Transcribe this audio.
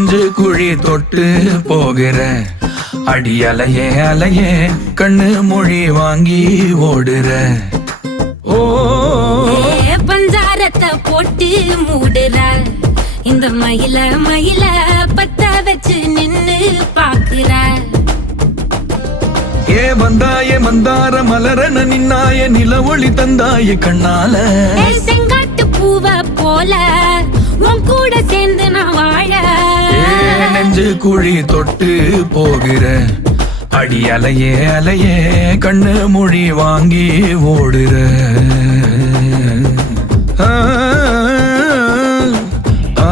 நெஞ்சு குழி தொட்டு போகிற அடி அலையே அலையே கண்ணு மொழி வாங்கி ஓடுற. ஓ பஞ்சாரத்தை போட்டு மூடுற இந்த மயில மயில பத்த வச்சு நின்னு பாக்குற. ஏ வந்தாய மந்தார மலரன நின்னாய நில ஒளி தந்தாய கண்ணால. செங்காட்டு பூவ போல உன் கூட சேர்ந்து நான் வாழ. நெஞ்சு குழி தொட்டு போகிற அடி அலையே அலையே கண்ணு மொழி வாங்கி ஓடுற. ஆ ஆ